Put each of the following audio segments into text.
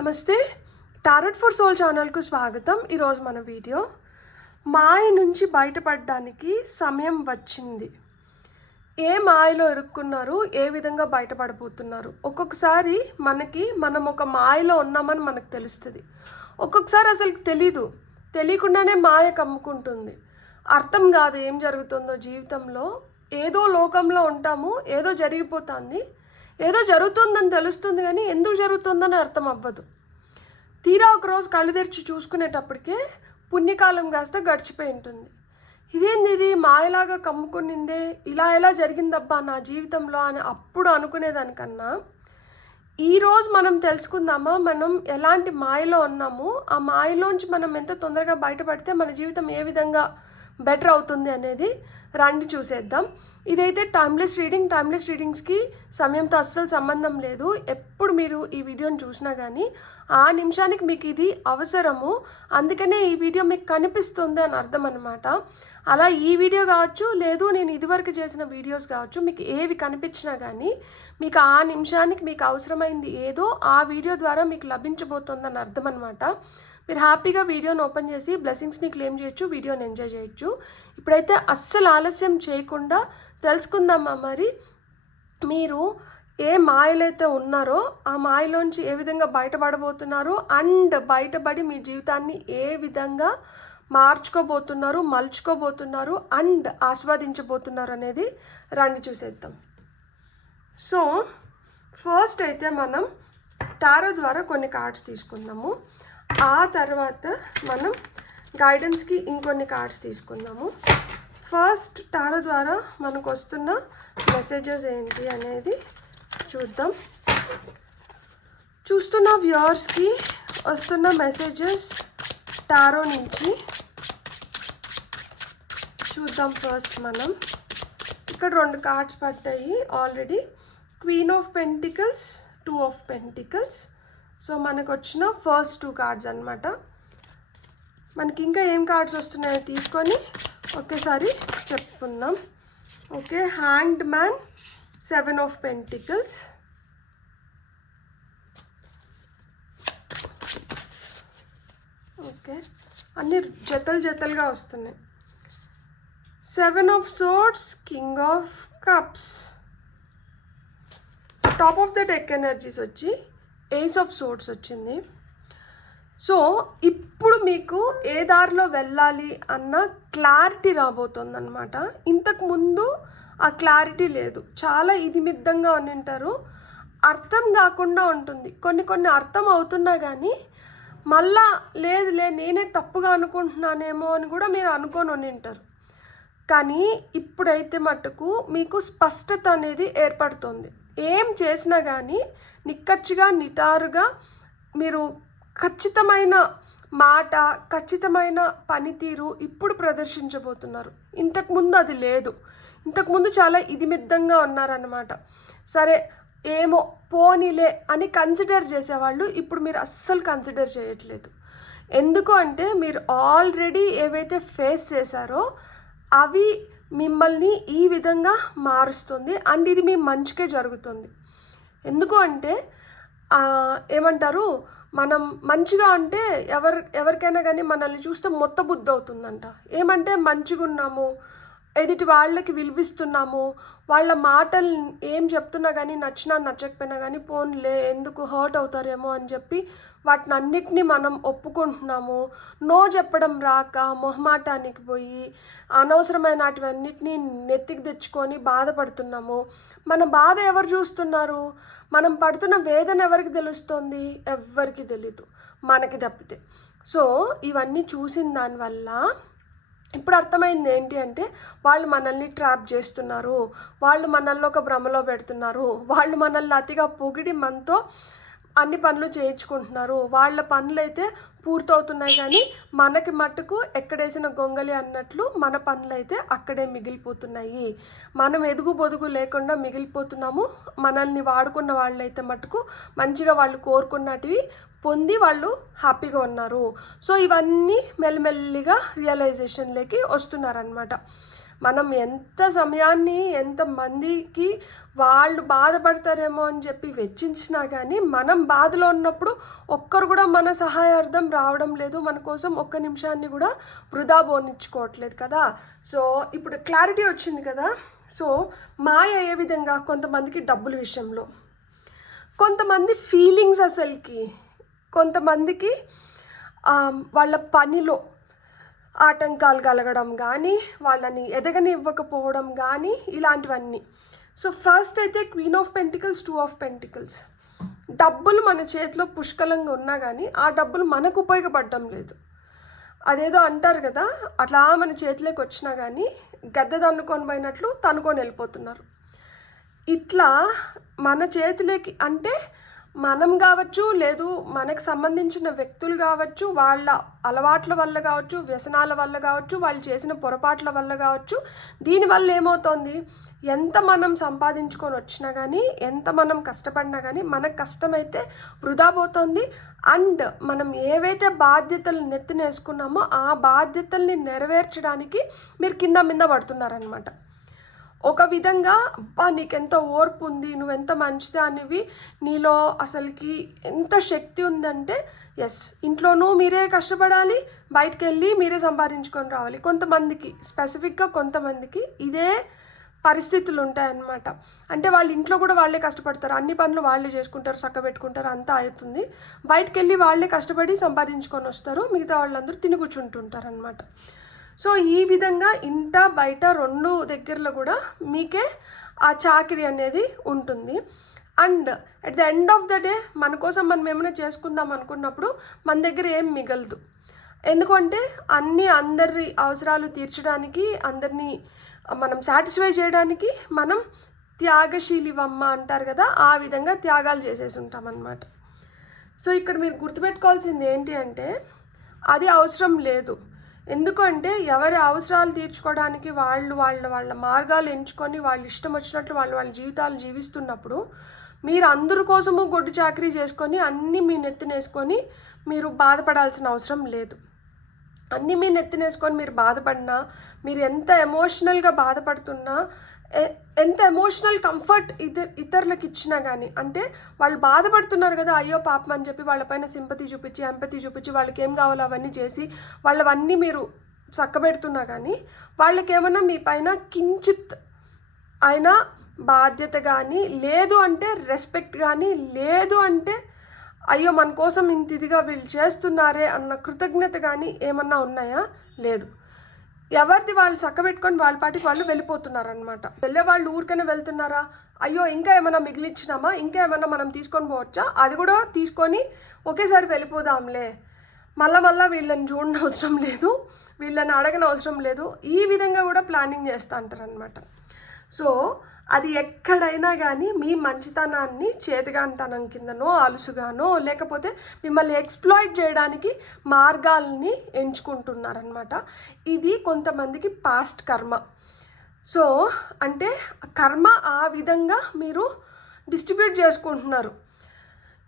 నమస్తే, tarot for soul ఛానల్కు స్వాగతం. ఈరోజు మన వీడియో మాయ నుంచి బయటపడడానికి సమయం వచ్చింది. ఏ మాయలో ఇరుక్కున్నారు, ఏ విధంగా బయటపడబోతున్నారు. ఒక్కొక్కసారి మనం ఒక మాయలో ఉన్నామని మనకు తెలుస్తుంది. ఒక్కొక్కసారి అసలు తెలియకుండానే మాయ కమ్ముకుంటుంది. అర్థం కాదు ఏం జరుగుతుందో జీవితంలో. ఏదో లోకంలో ఉంటాము, ఏదో జరిగిపోతుంది, ఏదో జరుగుతుందని తెలుస్తుంది, కానీ ఎందుకు జరుగుతుందని అర్థం అవ్వదు. తీరా ఒకరోజు కళ్ళు తెరిచి చూసుకునేటప్పటికే పుణ్యకాలం కాస్త గడిచిపోయి ఉంటుంది. ఇది మాయలాగా కమ్ముకునిందే, ఇలా ఎలా జరిగిందబ్బా నా జీవితంలో అని అప్పుడు అనుకునేదానికన్నా ఈరోజు మనం తెలుసుకుందామా మనం ఎలాంటి మాయలో ఉన్నాము, ఆ మాయలోంచి మనం ఎంత తొందరగా బయటపడితే మన జీవితం ఏ విధంగా బెటర్ అవుతుంది అనేది రండి చూసేద్దాం. ఇదైతే టైమ్లెస్ రీడింగ్స్కి సమయంతో అస్సలు సంబంధం లేదు. ఎప్పుడు మీరు ఈ వీడియోని చూసినా కానీ ఆ నిమిషానికి మీకు ఇది అవసరము, అందుకనే ఈ వీడియో మీకు కనిపిస్తుంది అని అర్థం అనమాట. అలా ఈ వీడియో కావచ్చు, లేదు నేను ఇదివరకు చేసిన వీడియోస్ కావచ్చు, మీకు ఏవి కనిపించినా కానీ మీకు ఆ నిమిషానికి మీకు అవసరమైంది ఏదో ఆ వీడియో ద్వారా మీకు లభించబోతుందని అర్థం అనమాట. మీరు హ్యాపీగా వీడియోని ఓపెన్ చేసి బ్లెస్సింగ్స్ని క్లెయిమ్ చేయొచ్చు, వీడియోని ఎంజాయ్ చేయొచ్చు. ఇప్పుడైతే అస్సలు ఆలస్యం చేయకుండా తెలుసుకుందామా మరి మీరు ఏ మాయలైతే ఉన్నారో ఆ మాయలోంచి ఏ విధంగా బయటపడబోతున్నారు, అండ్ బయటపడి మీ జీవితాన్ని ఏ విధంగా మార్చుకోబోతున్నారు, మలుచుకోబోతున్నారు, అండ్ ఆస్వాదించబోతున్నారు అనేది రండి చూసేద్దాం. సో ఫస్ట్ అయితే మనం టారో ద్వారా కొన్ని కార్డ్స్ తీసుకుందాము. ఆ తర్వాత మనం గైడెన్స్కి ఇంకొన్ని కార్డ్స్ తీసుకుందాము. ఫస్ట్ టారో ద్వారా మనకు వస్తున్న మెసేజెస్ ఏంటి అనేది చూద్దాం. చూస్తున్న వ్యూవర్స్కి వస్తున్న మెసేజెస్ టారో నుంచి చూద్దాం. ఫస్ట్ మనం ఇక్కడ 2 కార్డ్స్ పట్టాయి already. Queen of pentacles, 2 of pentacles. So మనకు వచ్చిన ఫస్ట్ 2 కార్డ్స్ అనమాట. మనకి ఇంకా ఏం కార్డ్స్ వస్తున్నాయో తీసుకొని ఒకేసారి చెప్పుకుందాం. Okay, hanged man, 7 of pentacles, okay అన్ని జతలుగా వస్తున్నాయి. 7 of swords, king of cups. Top of the deck energies వచ్చి ఏస్ ఆఫ్ సోర్డ్స్ వచ్చింది. సో ఇప్పుడు మీకు ఏ దారిలో వెళ్ళాలి అన్న క్లారిటీ రాబోతుంది అనమాట. ఇంతకుముందు ఆ క్లారిటీ లేదు, చాలా ఇదిమిద్దంగా ఉంటారు, అర్థం కాకుండా ఉంటుంది. కొన్ని అర్థం అవుతున్నా కానీ మళ్ళా లేదులే నేనే తప్పుగా అనుకుంటున్నానేమో అని కూడా మీరు అనుకొని ఉంటారు. కానీ ఇప్పుడైతే మట్టుకు మీకు స్పష్టత అనేది ఏర్పడుతుంది. ఏం చేసినా కానీ నిక్కచ్చిగా నిటారుగా మీరు ఖచ్చితమైన మాట, ఖచ్చితమైన పనితీరు ఇప్పుడు ప్రదర్శించబోతున్నారు. ఇంతకుముందు అది లేదు. ఇంతకుముందు చాలా ఇదిమిద్దంగా ఉన్నారన్నమాట. సరే ఏమో పోనీలే అని కన్సిడర్ చేసేవాళ్ళు ఇప్పుడు మీరు అస్సలు కన్సిడర్ చేయట్లేదు. ఎందుకు అంటే మీరు ఆల్రెడీ ఏవైతే ఫేస్ చేశారో అవి మిమ్మల్ని ఈ విధంగా మారుస్తుంది, అండ్ ఇది మీ మంచికే జరుగుతుంది. ఎందుకు అంటే ఏమంటారు, మనం మంచిగా అంటే ఎవరికైనా కానీ మనల్ని చూస్తే మొత్త బుద్ధి అవుతుందంట. ఏమంటే మంచిగా ఉన్నాము, ఎదుటి వాళ్ళకి విలువిస్తున్నాము, వాళ్ళ మాటలు ఏం చెప్తున్నా కానీ నచ్చినా నచ్చకపోయినా కానీ పోన్లే ఎందుకు హర్ట్ అవుతారేమో అని చెప్పి వాటిని అన్నిటినీ మనం ఒప్పుకుంటున్నాము. నో చెప్పడం రాక మొహమాటానికి పోయి అనవసరమైనటువన్నిటినీ నెత్తికి తెచ్చుకొని బాధపడుతున్నాము. మన బాధ ఎవరు చూస్తున్నారు, మనం పడుతున్న వేదన ఎవరికి తెలుస్తుంది, ఎవ్వరికి తెలీదు, మనకి తప్పితే. సో ఇవన్నీ చూసిన దానివల్ల ఇప్పుడు అర్థమైంది ఏంటి అంటే వాళ్ళు మనల్ని ట్రాప్ చేస్తున్నారు, వాళ్ళు మనల్ని ఒక భ్రమలో పెడుతున్నారు, వాళ్ళు మనల్ని అతిగా పొగిడి మనతో అన్ని పనులు చేయించుకుంటున్నారు. వాళ్ళ పనులు అయితే పూర్తవుతున్నాయి కానీ మనకి మట్టుకు ఎక్కడేసిన గొంగలి అన్నట్లు మన పనులు అయితే అక్కడే మిగిలిపోతున్నాయి. మనం ఎదుగు బొదుగు లేకుండా మిగిలిపోతున్నాము. మనల్ని వాడుకున్న వాళ్ళైతే మట్టుకు మంచిగా వాళ్ళు కోరుకున్నటివి పొంది వాళ్ళు హ్యాపీగా ఉన్నారు. సో ఇవన్నీ మెల్లిమెల్లిగా రియలైజేషన్లోకి వస్తున్నారనమాట. మనం ఎంత సమయాన్ని ఎంతమందికి వాళ్ళు బాధపడతారేమో అని చెప్పి వెచ్చించినా కానీ మనం బాధలో ఉన్నప్పుడు ఒక్కరు కూడా మన సహాయార్థం రావడం లేదు, మన కోసం ఒక్క నిమిషాన్ని కూడా వృధా పోనిచ్చుకోవట్లేదు కదా. సో ఇప్పుడు క్లారిటీ వచ్చింది కదా. సో మాయ ఏ విధంగా, కొంతమందికి డబ్బుల విషయంలో, కొంతమంది ఫీలింగ్స్, అసలుకి కొంతమందికి వాళ్ళ పనిలో ఆటంకాలు కలగడం కానీ, వాళ్ళని ఎదగనివ్వకపోవడం కానీ, ఇలాంటివన్నీ. సో ఫస్ట్ అయితే queen of pentacles, 2 of pentacles. డబ్బులు మన చేతిలో పుష్కలంగా ఉన్నా కానీ ఆ డబ్బులు మనకు ఉపయోగపడడం లేదు. అదేదో అంటారు కదా, అట్లా మన చేతిలోకి వచ్చినా కానీ గద్దె తన్నుకొని పోయినట్లు తన్నుకొని వెళ్ళిపోతున్నారు. ఇట్లా మన చేతిలోకి అంటే మనం కావచ్చు, లేదు మనకు సంబంధించిన వ్యక్తులు కావచ్చు, వాళ్ళ అలవాట్ల వల్ల కావచ్చు, వ్యసనాల వల్ల కావచ్చు, వాళ్ళు చేసిన పొరపాట్ల వల్ల కావచ్చు, దీనివల్ల ఏమవుతుంది, ఎంత మనం సంపాదించుకొని వచ్చినా కానీ, ఎంత మనం కష్టపడినా కానీ మనకు కష్టమైతే వృధా పోతుంది. అండ్ మనం ఏవైతే బాధ్యతలు నెత్తినేసుకున్నామో ఆ బాధ్యతల్ని నెరవేర్చడానికి మీరు కింద మీద పడుతున్నారనమాట. ఒక విధంగా అబ్బా నీకెంత ఓర్పు ఉంది, నువ్వెంత మంచిదానివి, నీలో అసలుకి ఎంత శక్తి ఉందంటే, ఎస్ ఇంట్లోనూ మీరే కష్టపడాలి, బయటకు వెళ్ళి మీరే సంపాదించుకొని రావాలి. కొంతమందికి స్పెసిఫిక్గా కొంతమందికి ఇదే పరిస్థితులు ఉంటాయన్నమాట. అంటే వాళ్ళ ఇంట్లో కూడా వాళ్ళే కష్టపడతారు, అన్ని పనులు వాళ్ళే చేసుకుంటారు, చక్కబెట్టుకుంటారు, అంతా అవుతుంది. బయటకు వెళ్ళి వాళ్ళే కష్టపడి సంపాదించుకొని వస్తారు, మిగతా వాళ్ళందరూ తిని కూర్చుంటుంటారు అనమాట. సో ఈ విధంగా ఇంట బయట 2 దగ్గరలో కూడా మీకే ఆ చాకరీ అనేది ఉంటుంది. And at the end of the day మన కోసం మనం ఏమైనా చేసుకుందాం అనుకున్నప్పుడు మన దగ్గర ఏం మిగలదు. ఎందుకంటే అందరి అవసరాలు తీర్చడానికి, అందరినీ మనం సాటిస్ఫై చేయడానికి మనం త్యాగశీలివమ్మ అంటారు కదా, ఆ విధంగా త్యాగాలు చేసేసి ఉంటాం అన్నమాట. సో ఇక్కడ మీరు గుర్తుపెట్టుకోవాల్సింది ఏంటి అంటే, అది అవసరం లేదు. ఎందుకంటే ఎవరి అవసరాలు తీర్చుకోవడానికి వాళ్ళు వాళ్ళ మార్గాలు ఎంచుకొని వాళ్ళు ఇష్టం వచ్చినట్లు వాళ్ళ జీవితాలు జీవిస్తున్నప్పుడు మీరు అందరి కోసము గొడ్డు చాకరీ చేసుకొని అన్నీ మీ నెత్తినేసుకొని మీరు బాధపడాల్సిన అవసరం లేదు. అన్నీ మీ నెత్తినేసుకొని మీరు బాధపడినా, మీరు ఎంత ఎమోషనల్గా బాధపడుతున్నా, ఎంత ఎమోషనల్ కంఫర్ట్ ఇతరులకు ఇచ్చినా కానీ, అంటే వాళ్ళు బాధపడుతున్నారు కదా అయ్యో పాపం అని చెప్పి వాళ్ళపైన సింపతి చూపించి, ఎంపతి చూపించి, వాళ్ళకి ఏం కావాలో అవన్నీ చేసి వాళ్ళవన్నీ మీరు చక్కబెడుతున్నా కానీ, వాళ్ళకేమన్నా మీ పైన కించిత్ అయినా బాధ్యత కానీ, లేదు అంటే రెస్పెక్ట్ కానీ, లేదు అంటే అయ్యో మన కోసం ఇంత ఇదిగా వీళ్ళు చేస్తున్నారే అన్న కృతజ్ఞత కానీ ఏమన్నా ఉన్నాయా? లేదు. ఎవరిది వాళ్ళు చక్కబెట్టుకొని వాళ్ళ పాటికి వాళ్ళు వెళ్ళిపోతున్నారనమాట. వెళ్ళే వాళ్ళు ఊరికైనా వెళ్తున్నారా, అయ్యో ఇంకా ఏమైనా మిగిలిచ్చినామా, ఇంకా ఏమైనా మనం తీసుకొని పోవచ్చా, అది కూడా తీసుకొని ఒకేసారి వెళ్ళిపోదాంలే, మళ్ళా వీళ్ళని చూడని అవసరం లేదు, వీళ్ళని అడగని అవసరం లేదు, ఈ విధంగా కూడా ప్లానింగ్ చేస్తూ అంటారనమాట. సో అది ఎక్కడైనా కానీ మీ మంచితనాన్ని చేతగానితనం కిందనో, అలుసుగానో, లేకపోతే మిమ్మల్ని ఎక్స్ప్లాయిట్ చేయడానికి మార్గాల్ని ఎంచుకుంటున్నారనమాట. ఇది కొంతమందికి పాస్ట్ కర్మ. సో అంటే కర్మ ఆ విధంగా మీరు డిస్ట్రిబ్యూట్ చేసుకుంటున్నారు.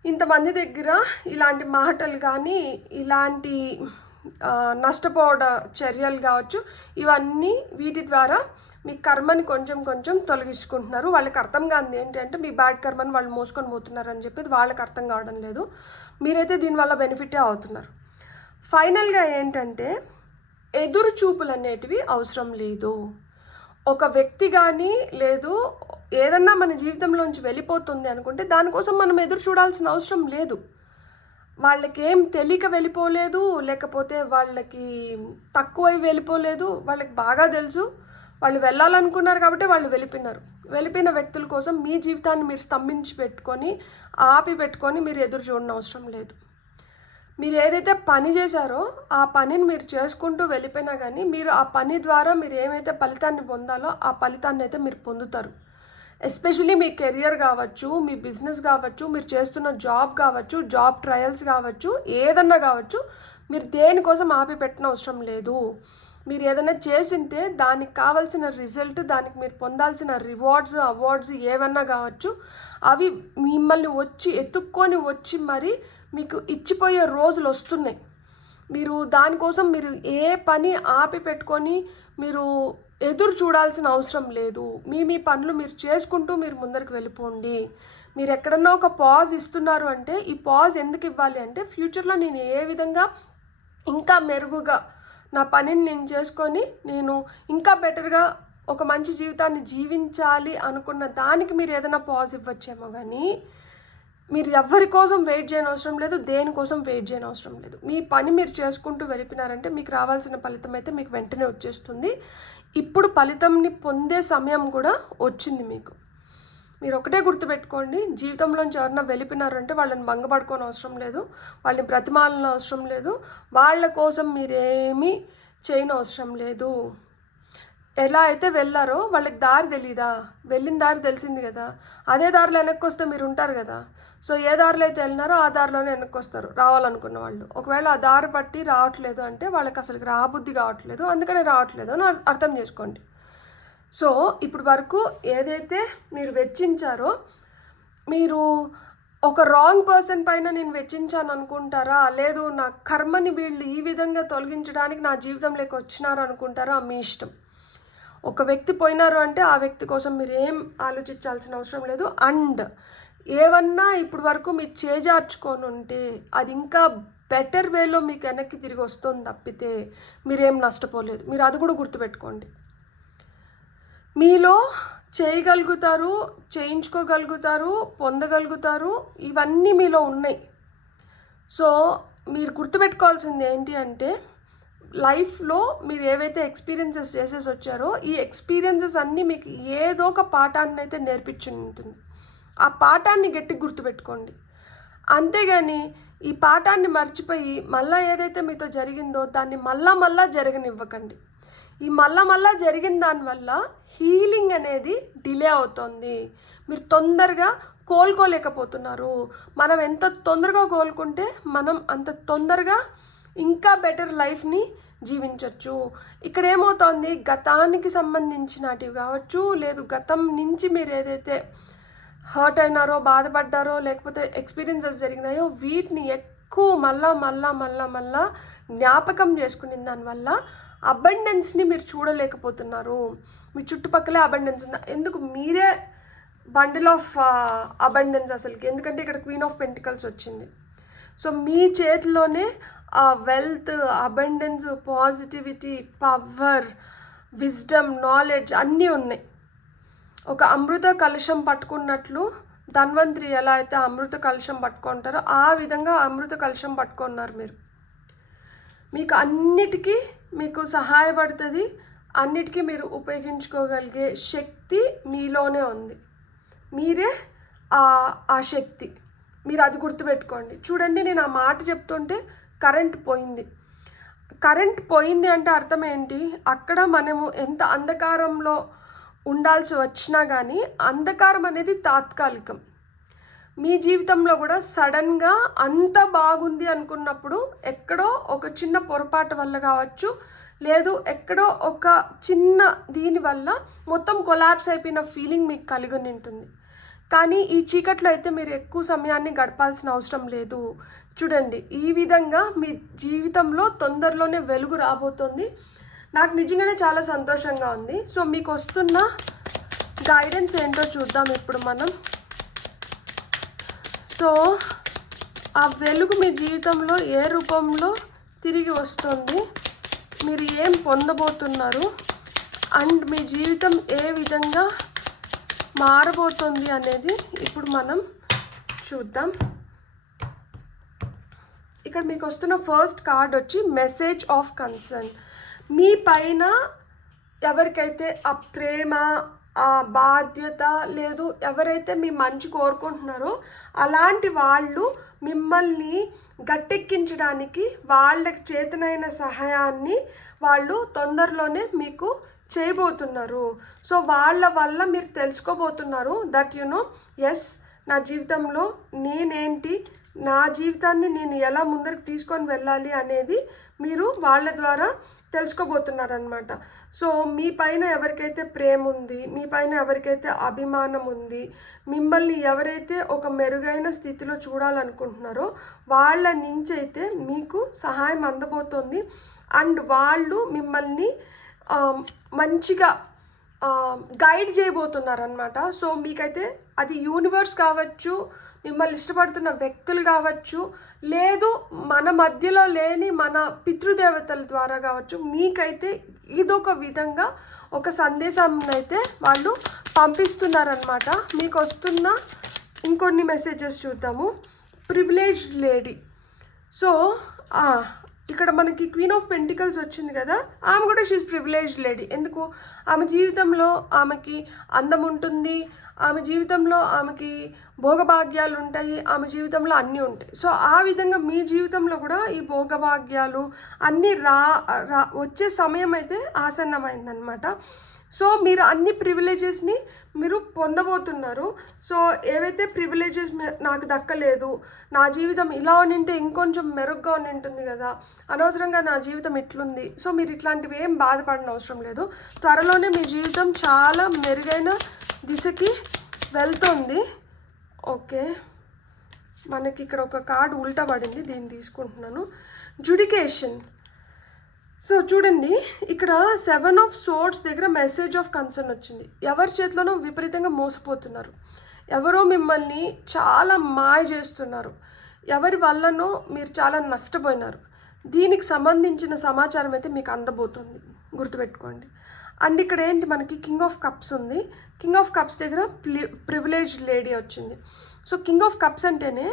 ఇంతమంది దగ్గర ఇలాంటి మాటలు కానీ, ఇలాంటి నష్టపోవడ చర్యలు కావచ్చు, ఇవన్నీ వీటి ద్వారా మీ కర్మని కొంచెం కొంచెం తొలగించుకుంటున్నారు. వాళ్ళకి అర్థం కాదు ఏంటంటే మీ బ్యాడ్ కర్మని వాళ్ళు మోసుకొని పోతున్నారు అని చెప్పేది వాళ్ళకి అర్థం కావడం లేదు. మీరైతే దీనివల్ల బెనిఫిటే అవుతున్నారు. ఫైనల్గా ఏంటంటే ఎదురు చూపులు అనేటివి అవసరం లేదు. ఒక వ్యక్తి కానీ లేదు ఏదన్నా మన జీవితంలోంచి వెళ్ళిపోతుంది అనుకుంటే దానికోసం మనం ఎదురు చూడాల్సిన అవసరం లేదు. వాళ్ళకి ఏం తెలియక వెళ్ళిపోలేదు, లేకపోతే వాళ్ళకి తక్కువై వెళ్ళిపోలేదు, వాళ్ళకి బాగా తెలుసు వాళ్ళు వెళ్ళాలనుకున్నారు కాబట్టి వాళ్ళు వెళ్ళిపోయిన వ్యక్తుల కోసం మీ జీవితాన్ని మీరు స్తంభించి పెట్టుకొని ఆపి పెట్టుకొని మీరు ఎదురు చూడని అవసరం లేదు. మీరు ఏదైతే పని చేశారో ఆ పనిని మీరు చేసుకుంటూ వెళ్ళిపోయినా కానీ మీరు ఆ పని ద్వారా మీరు ఏమైతే ఫలితాన్ని పొందాలో ఆ ఫలితాన్ని అయితే మీరు పొందుతారు. ఎస్పెషలీ మీ కెరియర్ కావచ్చు, మీ బిజినెస్ కావచ్చు, మీరు చేస్తున్న జాబ్ కావచ్చు, జాబ్ ట్రయల్స్ కావచ్చు, ఏదన్నా కావచ్చు, మీరు దేనికోసం ఆపి పెట్టిన అవసరం లేదు. మీరు ఏదైనా చేసింటే దానికి కావాల్సిన రిజల్ట్, దానికి మీరు పొందాల్సిన రివార్డ్స్, అవార్డ్స్ ఏమన్నా కావచ్చు, అవి మిమ్మల్ని ఎత్తుక్కొని వచ్చి మరి మీకు ఇచ్చిపోయే రోజులు వస్తున్నాయి. మీరు దానికోసం మీరు ఏ పని ఆపి పెట్టుకొని మీరు ఎదురు చూడాల్సిన అవసరం లేదు. మీ పనులు మీరు చేసుకుంటూ మీరు ముందరికి వెళ్ళిపోండి. మీరు ఎక్కడన్నా ఒక పాజ్ ఇస్తున్నారు అంటే ఈ పాజ్ ఎందుకు ఇవ్వాలి అంటే ఫ్యూచర్లో నేను ఏ విధంగా ఇంకా మెరుగుగా నా పనిని నేను చేసుకొని నేను ఇంకా బెటర్గా ఒక మంచి జీవితాన్ని జీవించాలి అనుకున్న దానికి మీరు ఏదైనా పాజ్ ఇవ్వచ్చేమో కానీ మీరు ఎవరి కోసం వెయిట్ చేయని అవసరం లేదు, దేనికోసం వెయిట్ చేయని అవసరం లేదు. మీ పని మీరు చేసుకుంటూ వెళ్ళిపోయినారంటే మీకు రావాల్సిన ఫలితం అయితే మీకు వెంటనే వచ్చేస్తుంది. ఇప్పుడు ఫలితంని పొందే సమయం కూడా వచ్చింది మీకు. మీరు ఒకటే గుర్తుపెట్టుకోండి, జీవితంలోంచి ఎవరన్నా వెళ్ళిపోయినారంటే వాళ్ళని భంగపడుకోని అవసరం లేదు, వాళ్ళని బ్రతిమాలని అవసరం లేదు, వాళ్ళ కోసం మీరేమీ చేయని అవసరం లేదు. ఎలా అయితే వెళ్ళారో వాళ్ళకి దారి తెలీదా, వెళ్ళిన దారి తెలిసింది కదా, అదే దారిలో వెనక్కి వస్తే మీరు ఉంటారు కదా. సో ఏ దారిలో అయితే వెళ్ళినారో ఆ దారిలోనే వెనక్కి వస్తారు రావాలనుకున్న వాళ్ళు. ఒకవేళ ఆ దారి పట్టి రావట్లేదు అంటే వాళ్ళకి అసలు రాబుద్ధి కావట్లేదు, అందుకనే రావట్లేదు అని అర్థం చేసుకోండి. సో ఇప్పుడు వరకు ఏదైతే మీరు వెచ్చించారో, మీరు ఒక రాంగ్ పర్సన్ పైన నేను వెచ్చించాను అనుకుంటారా, లేదు నా కర్మని వీళ్ళు ఈ విధంగా తొలగించడానికి నా జీవితంలోకి వచ్చినారు అనుకుంటారా, మీ ఇష్టం. ఒక వ్యక్తి పోయినారు అంటే ఆ వ్యక్తి కోసం మీరు ఏం ఆలోచించాల్సిన అవసరం లేదు. అండ్ ఏమన్నా ఇప్పుడు వరకు మీరు చేజార్చుకొని ఉంటే అది ఇంకా బెటర్ వేలో మీకు వెనక్కి తిరిగి వస్తుంది తప్పితే మీరేం నష్టపోలేదు. మీరు అది కూడా గుర్తుపెట్టుకోండి. మీలో చేయగలుగుతారు, చేయించుకోగలుగుతారు, పొందగలుగుతారు, ఇవన్నీ మీలో ఉన్నాయి. సో మీరు గుర్తుపెట్టుకోవాల్సింది ఏంటి అంటే లైఫ్లో మీరు ఏవైతే ఎక్స్పీరియన్సెస్ చేసేసి వచ్చారో ఈ ఎక్స్పీరియన్సెస్ అన్నీ మీకు ఏదో ఒక పాఠాన్ని అయితే నేర్పించి ఉంటుంది. ఆ పాఠాన్ని గట్టి గుర్తుపెట్టుకోండి. అంతేగాని ఈ పాఠాన్ని మర్చిపోయి మళ్ళీ ఏదైతే మీతో జరిగిందో దాన్ని మళ్ళా జరగనివ్వకండి. ఈ మళ్ళా జరిగిన దానివల్ల హీలింగ్ అనేది డిలే అవుతుంది. మీరు తొందరగా కోలుకోలేకపోతున్నారు. మనం ఎంత తొందరగా కోలుకుంటే మనం అంత తొందరగా ఇంకా బెటర్ లైఫ్ని జీవించవచ్చు. ఇక్కడ ఏమవుతుంది, గతానికి సంబంధించినటివి కావచ్చు, లేదు గతం నుంచి మీరు ఏదైతే హర్ట్ అయినారో, బాధపడ్డారో, లేకపోతే ఎక్స్పీరియన్సెస్ జరిగినాయో వీటిని ఎక్కువ మళ్ళా జ్ఞాపకం చేసుకునే దానివల్ల అబండెన్స్ని మీరు చూడలేకపోతున్నారు. మీ చుట్టుపక్కలే అబండెన్స్ ఉంది. ఎందుకు మీరే బండిల్ ఆఫ్ అబండెన్స్ అసలుకి, ఎందుకంటే ఇక్కడ క్వీన్ ఆఫ్ పెంటికల్స్ వచ్చింది. సో మీ చేతిలోనే ఆ wealth, abundance, positivity, power, wisdom, knowledge అన్నీ ఉన్నాయి. ఒక అమృత కలశం పట్టుకున్నట్లు ధన్వంతరి ఎలా అయితే అమృత కలశం పట్టుకుంటారో ఆ విధంగా అమృత కలశం పట్టుకున్నారు మీరు. మీకు అన్నిటికీ మీకు సహాయపడుతుంది, అన్నిటికీ మీరు ఉపయోగించుకోగలిగే శక్తి మీలోనే ఉంది. మీరే ఆ శక్తి. మీరు అది గుర్తుపెట్టుకోండి. చూడండి, నేను ఆ మాట చెప్తుంటే కరెంట్ పోయింది అంటే అర్థం ఏంటి, అక్కడ మనము ఎంత అంధకారంలో ఉండాల్సి వచ్చినా కానీ అంధకారం అనేది తాత్కాలికం. మీ జీవితంలో కూడా సడన్గా అంత బాగుంది అనుకున్నప్పుడు ఎక్కడో ఒక చిన్న పొరపాటు వల్ల కావచ్చు, లేదు ఎక్కడో ఒక చిన్న దీనివల్ల మొత్తం కొలాప్స్ అయిపోయిన ఫీలింగ్ మీకు కలిగి ఉంటుంది. కానీ ఈ చీకట్లో అయితే మీరు ఎక్కువ సమయాన్ని గడపాల్సిన అవసరం లేదు. చూడండి, ఈ విధంగా మీ జీవితంలో తొందరలోనే వెలుగు రాబోతుంది. నాకు నిజంగానే చాలా సంతోషంగా ఉంది. సో మీకు వస్తున్న గైడెన్స్ ఏంటో చూద్దాం ఇప్పుడు మనం. సో ఆ వెలుగు మీ జీవితంలో ఏ రూపంలో తిరిగి వస్తుంది, మీరు ఏం పొందబోతున్నారు, అండ్ మీ జీవితం ఏ విధంగా మారబోతుంది అనేది ఇప్పుడు మనం చూద్దాం. ఇక్కడ మీకు వస్తున్న ఫస్ట్ కార్డ్ వచ్చి మెసేజ్ ఆఫ్ కన్సర్న్. మీ పైన ఎవరికైతే ఆ ప్రేమ, ఆ బాధ్యత, లేదు ఎవరైతే మీ మంచి కోరుకుంటున్నారో అలాంటి వాళ్ళు మిమ్మల్ని గట్టెక్కించడానికి వాళ్ళకి చేతనైన సహాయాన్ని వాళ్ళు తొందరలోనే మీకు చేయబోతున్నారు. సో వాళ్ళ వల్ల మీరు తెలుసుకోబోతున్నారు దట్ ఎస్ నా జీవితంలో నేనేంటి, నా జీవితాన్ని నేను ఎలా ముందరికి తీసుకొని వెళ్ళాలి అనేది మీరు వాళ్ళ ద్వారా తెలుసుకోబోతున్నారనమాట. సో మీ పైన ఎవరికైతే ప్రేమ ఉంది, మీ పైన ఎవరికైతే అభిమానం ఉంది, మిమ్మల్ని ఎవరైతే ఒక మెరుగైన స్థితిలో చూడాలనుకుంటున్నారో వాళ్ళ నుంచి అయితే మీకు సహాయం అందబోతుంది. అండ్ వాళ్ళు మిమ్మల్ని మంచిగా గైడ్ చేయబోతున్నారనమాట. సో మీకైతే అది యూనివర్స్ కావచ్చు, మిమ్మల్ని ఇష్టపడుతున్న వ్యక్తులు కావచ్చు, లేదు మన మధ్యలో లేని మన పితృదేవతల ద్వారా కావచ్చు, మీకైతే ఇదొక విధంగా ఒక సందేశం అయితే వాళ్ళు పంపిస్తున్నారనమాట. మీకు వస్తున్న ఇంకొన్ని మెసేజెస్ చూద్దాము. Privileged lady. సో ఇక్కడ మనకి క్వీన్ ఆఫ్ పెంటికల్స్ వచ్చింది కదా, ఆమె కూడా షీఈ్ ప్రివిలేజ్డ్ లేడీ. ఎందుకు? ఆమె జీవితంలో ఆమెకి అందం ఉంటుంది, ఆమె జీవితంలో ఆమెకి భోగభాగ్యాలు ఉంటాయి, ఆమె జీవితంలో అన్నీ ఉంటాయి. సో ఆ విధంగా మీ జీవితంలో కూడా ఈ భోగభాగ్యాలు అన్నీ వచ్చే సమయం అయితే ఆసన్నమైందనమాట. సో మీరు అన్ని ప్రివిలేజెస్ని మీరు పొందబోతున్నారు. సో ఏవైతే ప్రివిలేజెస్ నాకు దక్కలేదు, నా జీవితం ఇలా ఉనింటే ఇంకొంచెం మెరుగ్గా ఉంటుంది కదా, అనవసరంగా నా జీవితం ఇట్లుంది, సో మీరు ఇట్లాంటివి ఏం బాధపడిన అవసరం లేదు. త్వరలోనే మీ జీవితం చాలా మెరుగైన దిశకి వెళ్తుంది. ఓకే, మనకి ఇక్కడ ఒక కార్డు ఉల్టా పడింది, దీన్ని తీసుకుంటున్నాను. జుడికేషన్. సో చూడండి, ఇక్కడ 7 ఆఫ్ సోర్డ్స్ దగ్గర మెసేజ్ ఆఫ్ కన్సర్న్ వచ్చింది. ఎవరి చేతిలోనో విపరీతంగా మోసపోతున్నారు, ఎవరో మిమ్మల్ని చాలా మాయ చేస్తున్నారు, ఎవరి వల్లనో మీరు చాలా నష్టపోయినారు. దీనికి సంబంధించిన సమాచారం అయితే మీకు అందబోతుంది, గుర్తుపెట్టుకోండి. అండ్ ఇక్కడ ఏంటి, మనకి కింగ్ ఆఫ్ కప్స్ ఉంది. కింగ్ ఆఫ్ కప్స్ దగ్గర ప్రివిలేజ్డ్ లేడీ వచ్చింది. సో కింగ్ ఆఫ్ కప్స్ అంటేనే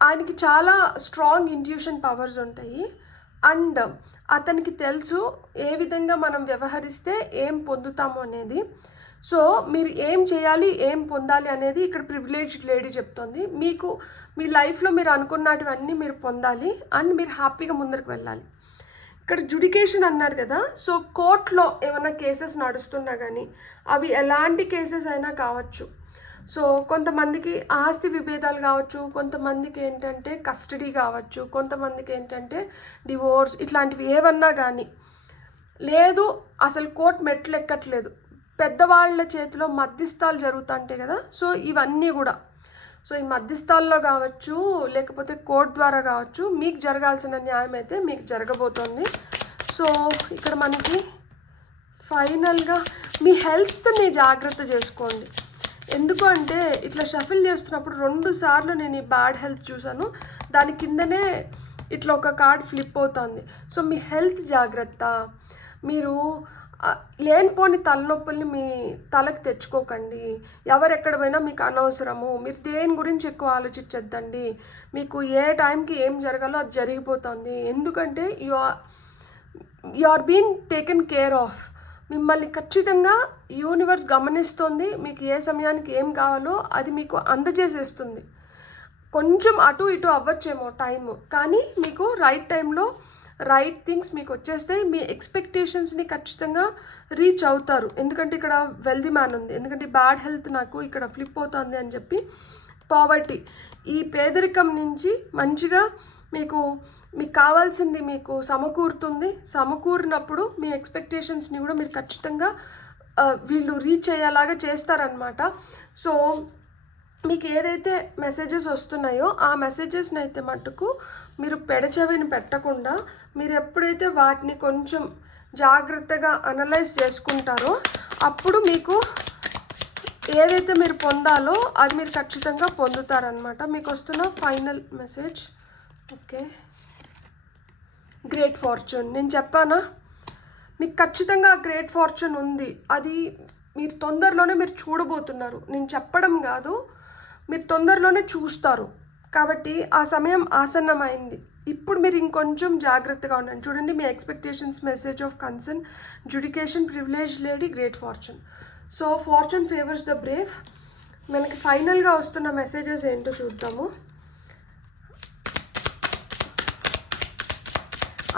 ఆయనకి చాలా స్ట్రాంగ్ ఇంట్యూషన్ పవర్స్ ఉంటాయి. అండ్ అతనికి తెలుసు ఏ విధంగా మనం వ్యవహరిస్తే ఏం పొందుతాము అనేది. సో మీరు ఏం చేయాలి, ఏం పొందాలి అనేది ఇక్కడ ప్రివిలేజ్డ్ లేడీ చెప్తుంది. మీకు మీ లైఫ్లో మీరు అనుకున్నటివన్నీ మీరు పొందాలి అండ్ మీరు హ్యాపీగా ముందరికి వెళ్ళాలి. ఇక్కడ జుడికేషన్ అన్నారు కదా, సో కోర్టులో ఏమైనా కేసెస్ నడుస్తున్నా కానీ అవి ఎలాంటి కేసెస్ అయినా కావచ్చు. సో కొంతమందికి ఆస్తి విభేదాలు కావచ్చు, కొంతమందికి ఏంటంటే కస్టడీ కావచ్చు, కొంతమందికి ఏంటంటే డివోర్స్, ఇట్లాంటివి ఏమన్నా కానీ లేదు, అసలు కోర్టు మెట్లు ఎక్కట్లేదు, పెద్దవాళ్ళ చేతిలో మధ్యస్థాలు జరుగుతుంటాయి కదా, సో ఇవన్నీ కూడా, సో ఈ మధ్యస్థాల్లో కావచ్చు లేకపోతే కోర్టు ద్వారా కావచ్చు, మీకు జరగాల్సిన న్యాయం అయితే మీకు జరగబోతోంది. సో ఇక్కడ మనకి ఫైనల్గా మీ హెల్త్ని జాగ్రత్త చేసుకోండి. ఎందుకు అంటే ఇట్లా షఫిల్ చేస్తున్నప్పుడు 2 సార్లు నేను ఈ బ్యాడ్ హెల్త్ చూసాను, దాని కిందనే ఇట్లా ఒక కార్డ్ ఫ్లిప్ అవుతుంది. సో మీ హెల్త్ జాగ్రత్త. మీరు లేనిపోని తలనొప్పుల్ని మీ తలకు తెచ్చుకోకండి. ఎవరెక్కడ పోయినా మీకు అనవసరము. మీరు దేని గురించి ఎక్కువ ఆలోచించద్దండి. మీకు ఏ టైంకి ఏం జరగాలో అది జరిగిపోతుంది. ఎందుకంటే you are been taken care of. మిమ్మల్ని ఖచ్చితంగా యూనివర్స్ గమనిస్తుంది. మీకు ఏ సమయానికి ఏం కావాలో అది మీకు అందజేసేస్తుంది. కొంచెం అటు ఇటు అవ్వచ్చేమో టైము, కానీ మీకు రైట్ టైంలో రైట్ థింగ్స్ మీకు వచ్చేస్తాయి. మీ ఎక్స్పెక్టేషన్స్ని ఖచ్చితంగా రీచ్ అవుతారు. ఎందుకంటే ఇక్కడ వెల్దీ మ్యాన్ ఉంది, ఎందుకంటే బ్యాడ్ హెల్త్ నాకు ఇక్కడ ఫ్లిప్ అవుతుంది అని చెప్పి పావర్టీ, ఈ పేదరికం నుంచి మంచిగా మీకు కావాల్సింది మీకు సమకూరుతుంది. సమకూరినప్పుడు మీ ఎక్స్పెక్టేషన్స్ని కూడా మీరు ఖచ్చితంగా వీళ్ళు రీచ్ అయ్యేలాగా చేస్తారనమాట. సో మీకు ఏదైతే మెసేజెస్ వస్తున్నాయో ఆ మెసేజెస్ని అయితే మట్టుకు మీరు పెడచెవిని పెట్టకుండా మీరు ఎప్పుడైతే వాటిని కొంచెం జాగ్రత్తగా అనలైజ్ చేసుకుంటారో అప్పుడు మీకు ఏదైతే మీరు పొందాలో అది మీరు ఖచ్చితంగా పొందుతారనమాట. మీకు వస్తున్న final message. Okay, great fortune. నేను చెప్పానా, మీకు ఖచ్చితంగా గ్రేట్ ఫార్చ్యూన్ ఉంది. అది మీరు తొందరలోనే మీరు చూడబోతున్నారు. నేను చెప్పడం కాదు, మీరు తొందరలోనే చూస్తారు. కాబట్టి ఆ సమయం ఆసన్నమైంది. ఇప్పుడు మీరు ఇంకొంచెం జాగ్రత్తగా ఉండండి. చూడండి, మీ ఎక్స్పెక్టేషన్స్, మెసేజ్ ఆఫ్ కన్సర్న్, జుడికేషన్, privilege lady, great fortune. So fortune favours the brave. మనకి ఫైనల్గా వస్తున్న మెసేజెస్ ఏంటో చూద్దాము.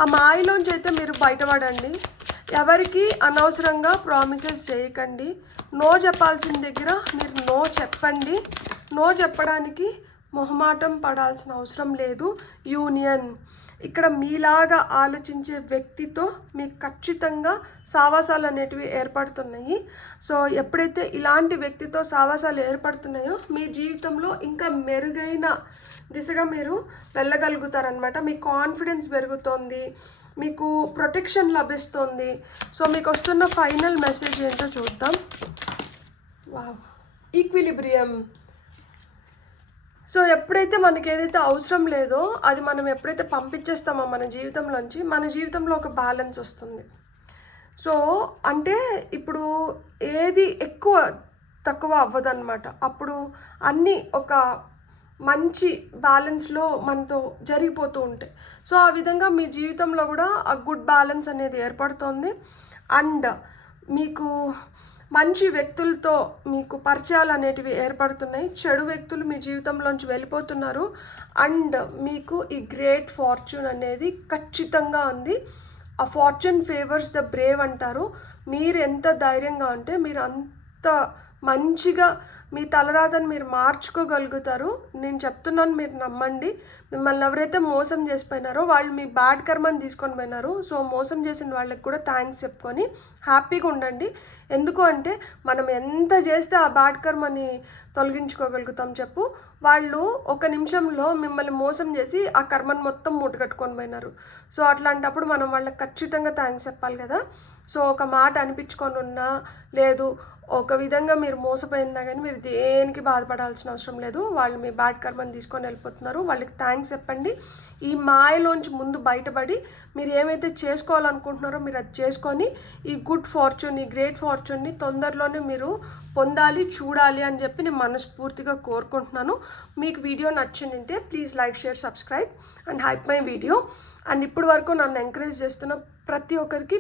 ఆ మాయలోంచి అయితే మీరు బయటపడండి. ఎవరికి అనవసరంగా ప్రామిసెస్ చేయకండి. నో చెప్పాల్సిన దగ్గర మీరు నో చెప్పండి. నో చెప్పడానికి మొహమాటం పడాల్సిన అవసరం లేదు. యూనియన్. ఇక్కడ మీలాగా ఆలోచించే వ్యక్తితో మీకు ఖచ్చితంగా సావాసాలు అనేటివి ఏర్పడుతున్నాయి. సో ఎప్పుడైతే ఇలాంటి వ్యక్తితో సావాసాలు ఏర్పడుతున్నాయో మీ జీవితంలో ఇంకా మెరుగైన దిశగా మీరు వెళ్ళగలుగుతారనమాట. మీ కాన్ఫిడెన్స్ పెరుగుతుంది, మీకు ప్రొటెక్షన్ లభిస్తుంది. సో మీకు వస్తున్న ఫైనల్ మెసేజ్ ఏంటో చూద్దాం. Wow, equilibrium. సో ఎప్పుడైతే మనకి ఏదైతే అవసరం లేదో అది మనం ఎప్పుడైతే పంపించేస్తామో మన జీవితంలోంచి, మన జీవితంలో ఒక బ్యాలెన్స్ వస్తుంది. సో అంటే ఇప్పుడు ఏది ఎక్కువ తక్కువ అవ్వదన్నమాట. అప్పుడు అన్నీ ఒక మంచి బ్యాలెన్స్లో మనతో జరిగిపోతూ ఉంటాయి. సో ఆ విధంగా మీ జీవితంలో కూడా ఆ గుడ్ బ్యాలెన్స్ అనేది ఏర్పడుతుంది. అండ్ మీకు మంచి వ్యక్తులతో మీకు పరిచయాలు అనేటివి ఏర్పడుతున్నాయి. చెడు వ్యక్తులు మీ జీవితంలోంచి వెళ్ళిపోతున్నారు. అండ్ మీకు ఈ గ్రేట్ ఫార్చ్యూన్ అనేది ఖచ్చితంగా ఉంది. ఆ ఫార్చ్యూన్ ఫేవర్స్ ద బ్రేవ్ అంటారు. మీరు ఎంత ధైర్యంగా ఉంటే మీరు అంత మంచిగా మీ తలరాతను మీరు మార్చుకోగలుగుతారు. నేను చెప్తున్నాను, మీరు నమ్మండి. మిమ్మల్ని ఎవరైతే మోసం చేసిపోయినారో వాళ్ళు మీ బ్యాడ్ కర్మని తీసుకొని పోయినారు. సో మోసం చేసిన వాళ్ళకి కూడా థ్యాంక్స్ చెప్పుకొని హ్యాపీగా ఉండండి. ఎందుకు అంటే మనం ఎంత చేస్తే ఆ బ్యాడ్ కర్మని తొలగించుకోగలుగుతాం చెప్పు. వాళ్ళు ఒక నిమిషంలో మిమ్మల్ని మోసం చేసి ఆ కర్మను మొత్తం మూటగట్టుకొని పోయినారు. సో అట్లాంటప్పుడు మనం వాళ్ళకి ఖచ్చితంగా థ్యాంక్స్ చెప్పాలి కదా. సో ఒక మాట అనిపించుకొని ఉన్నా లేదు, ఒక విధంగా మీరు మోసపోయినా కానీ మీరు దేనికి బాధపడాల్సిన అవసరం లేదు. వాళ్ళు మీ బ్యాడ్ కర్మని తీసుకొని వెళ్ళిపోతున్నారు. వాళ్ళకి థ్యాంక్స్ చెప్పండి. ఈ మాయలోంచి ముందు బయటపడి మీరు ఏమైతే చేసుకోవాలనుకుంటున్నారో మీరు అది చేసుకొని ఈ గుడ్ ఫార్చ్యూన్, ఈ గ్రేట్ ఫార్చ్యూన్ని తొందరలోనే మీరు పొందాలి, చూడాలి అని చెప్పి నేను మనస్ఫూర్తిగా కోరుకుంటున్నాను. మీకు వీడియో నచ్చిందంటే please like, share, subscribe and hype my video. And ఇప్పటి వరకు నన్ను ఎంకరేజ్ చేస్తున్న ప్రతి ఒక్కరికి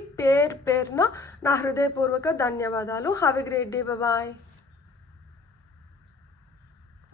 పేరున నా హృదయపూర్వక ధన్యవాదాలు. Have a great day. Bye.